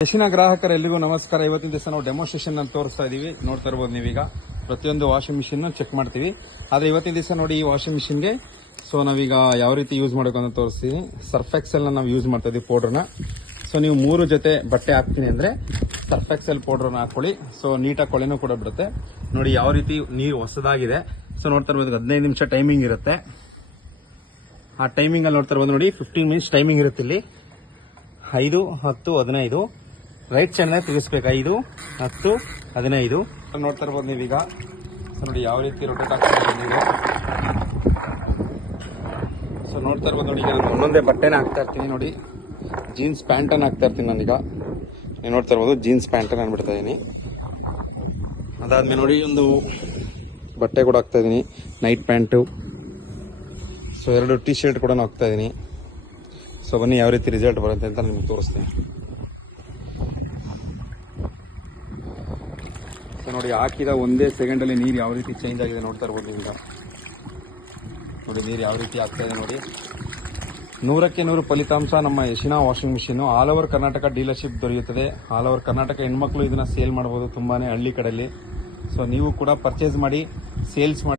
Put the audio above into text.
ಹೆಚ್ಚಿನ ಗ್ರಾಹಕರೆಲ್ಲರಿಗೂ ನಮಸ್ಕಾರ. ಇವತ್ತಿನ ದಿವಸ ನಾವು ಡೆಮೋಸ್ಟ್ರೇಷನ್ ಅಂತ ತೋರಿಸ್ತಾ ಇದೀವಿ. ನೋಡ್ತಾ ಇರಬಹುದು ನೀವೀಗ ಪ್ರತಿಯೊಂದು ವಾಷಿಂಗ್ ಮಿಷಿನ್ ಚೆಕ್ ಮಾಡ್ತೀವಿ. ಆದ್ರೆ ಇವತ್ತಿನ ದಿವಸ ನೋಡಿ ಈ ವಾಷಿಂಗ್ ಮಿಷಿನ್ಗೆ ನಾವೀಗ ಯಾವ ರೀತಿ ಯೂಸ್ ಮಾಡಬೇಕು ಅಂತ ತೋರಿಸ್ತೀವಿ. ಸರ್ಫ್ ಎಕ್ಸೆಲ್ ನಾವು ಯೂಸ್ ಮಾಡ್ತಾ ಇದೀವಿ ಪೌಡರ್ನ. ನೀವು 3 ಜೊತೆ ಬಟ್ಟೆ ಹಾಕ್ತೀನಿ ಅಂದ್ರೆ ಸರ್ಫ್ ಎಕ್ಸೆಲ್ ಪೌಡರ್ನ ಹಾಕೊಳ್ಳಿ. ನೀಟಾಗಿ ಕೊಳೆನೂ ಕೂಡ ಬಿಡುತ್ತೆ. ನೋಡಿ ಯಾವ ರೀತಿ ನೀರು ಹೊಸದಾಗಿದೆ. ನೋಡ್ತಾ ಇರಬಹುದು 15 ನಿಮಿಷ ಟೈಮಿಂಗ್ ಇರುತ್ತೆ. ಆ ಟೈಮಿಂಗ್ ಅಲ್ಲಿ ನೋಡ್ತಾ ಇರಬಹುದು ನೋಡಿ 15 ಮಿನಿಟ್ಸ್ ಟೈಮಿಂಗ್ ಇರುತ್ತೆ. ಇಲ್ಲಿ 5, 10, 15 ರೈಟ್ ಸೈಡ್ ತಿರುಗಿಸ್ಬೇಕು. 5, 10, 15 ನೋಡ್ತಾ ಇರ್ಬೋದು ನೀವೀಗ. ನೋಡಿ ಯಾವ ರೀತಿ ರೊಟೇಟ್ ಆಗ್ತಾ ಇದೆ. ನೋಡ್ತಾ ಇರ್ಬೋದು ನೋಡಿ. ಈಗ ನಾನು ಒಂದೊಂದೇ ಬಟ್ಟೆನ ಹಾಕ್ತಾ ಇರ್ತೀನಿ. ನೋಡಿ ಜೀನ್ಸ್ ಪ್ಯಾಂಟನ್ನು ಹಾಕ್ತಾ ಇರ್ತೀನಿ ನಾನೀಗ. ನೀವು ನೋಡ್ತಾ ಇರ್ಬೋದು ಜೀನ್ಸ್ ಪ್ಯಾಂಟನ್ನು ಅನ್ಬಿಡ್ತಾ ಇದೀನಿ. ಅದಾದ್ಮೇಲೆ ನೋಡಿ ಒಂದು ಬಟ್ಟೆ ಕೂಡ ಹಾಕ್ತಾ ಇದೀನಿ, ನೈಟ್ ಪ್ಯಾಂಟು. 2 ಟಿ ಶರ್ಟ್ ಕೂಡ ಹಾಕ್ತಾ ಇದೀನಿ. ಬನ್ನಿ ಯಾವ ರೀತಿ ರಿಸಲ್ಟ್ ಬರುತ್ತೆ ಅಂತ ನಿಮ್ಗೆ ತೋರಿಸ್ತೀನಿ. ನೋಡಿ ಹಾಕಿದ ಒಂದೇ ಸೆಕೆಂಡ್ ಅಲ್ಲಿ ನೀರು ಯಾವ ರೀತಿ ಚೇಂಜ್ ಆಗಿದೆ ನೋಡ್ತಾ ಇರ್ಬೋದು ಈಗ. ನೋಡಿ ನೀರು ಯಾವ ರೀತಿ ಆಗ್ತಾ ಇದೆ ನೋಡಿ. 100ಕ್ಕೆ 100 ಫಲಿತಾಂಶ ನಮ್ಮ Yashina washing machine. All over Karnataka dealership ದೊರೆಯುತ್ತದೆ. ಆಲ್ ಓವರ್ ಕರ್ನಾಟಕ ಹೆಣ್ಮಕ್ಳು ಇದನ್ನ ಸೇಲ್ ಮಾಡಬಹುದು ತುಂಬಾನೇ ಹಳ್ಳಿ ಕಡೆಯಲ್ಲಿ. ನೀವು ಕೂಡ ಪರ್ಚೇಸ್ ಮಾಡಿ ಸೇಲ್ಸ್ ಮಾಡಿ.